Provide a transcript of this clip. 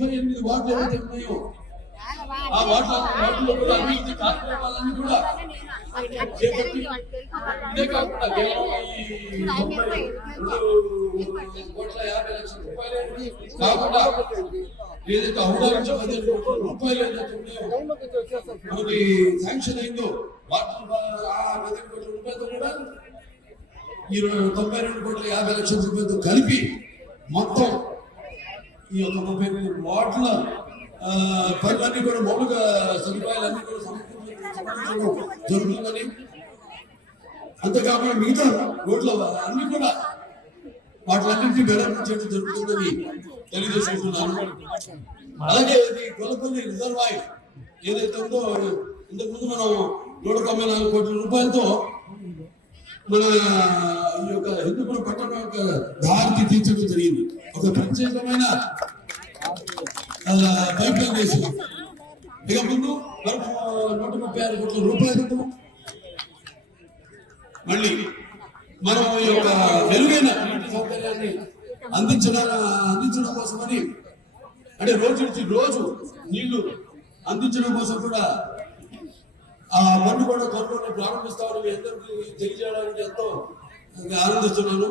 38 వార్డులు ఏవైతే ఉన్నాయో ఆ వార్డులో కూడా అభివృద్ధి కార్యక్రమాలన్నీ కూడా చేపట్టి ఇదే కాకుండా కేవలం ఈ 92,50,00,000 కాకుండా ఏదైతే ఔదార్యం 15 కోట్ల రూపాయలు ఏదైతే ఉన్నాయో మనకి శాంక్షన్ అయిందో వాటితో ఆ 15 కోట్ల రూపాయలతో కూడా ఈ 92,50,00,000 రూపాయలతో కలిపి మొత్తం ఈ యొక్క 33 వార్డుల పనులన్నీ కూడా మౌలిక సదుపాయాలన్నీ కూడా సమకూర్చడం జరుగుతుందని, అంతేకాకుండా మిగతా రోడ్ల అన్ని కూడా వాటిలన్నింటినీ మెడలు చేయడం జరుగుతుందని తెలియజేసుకుంటున్నాను. అలాగే ఇది గొల్లపల్లి రిజర్వాయర్ ఏదైతే ఉందో ఇంతకుముందు మనం 194 కోట్ల రూపాయలతో మన ఈ యొక్క హిందూపురం పట్టణం యొక్క దారికి తీర్చడం జరిగింది. ఒక ప్రత్యేకమైన పైప్ లైన్ వేసి ఇక ముందు 136 కోట్ల రూపాయలతో మళ్ళీ మనం ఈ యొక్క మెరుగైన నీటి సౌకర్యాన్ని అందించడం కోసమని, అంటే రోజు నీళ్లు అందించడం కోసం కూడా ఆ మన్ను కూడా త్వరలోనే ప్రారంభిస్తామని మీ అందరికీ తెలియజేయడానికి ఎంతో ఆనందిస్తున్నాను.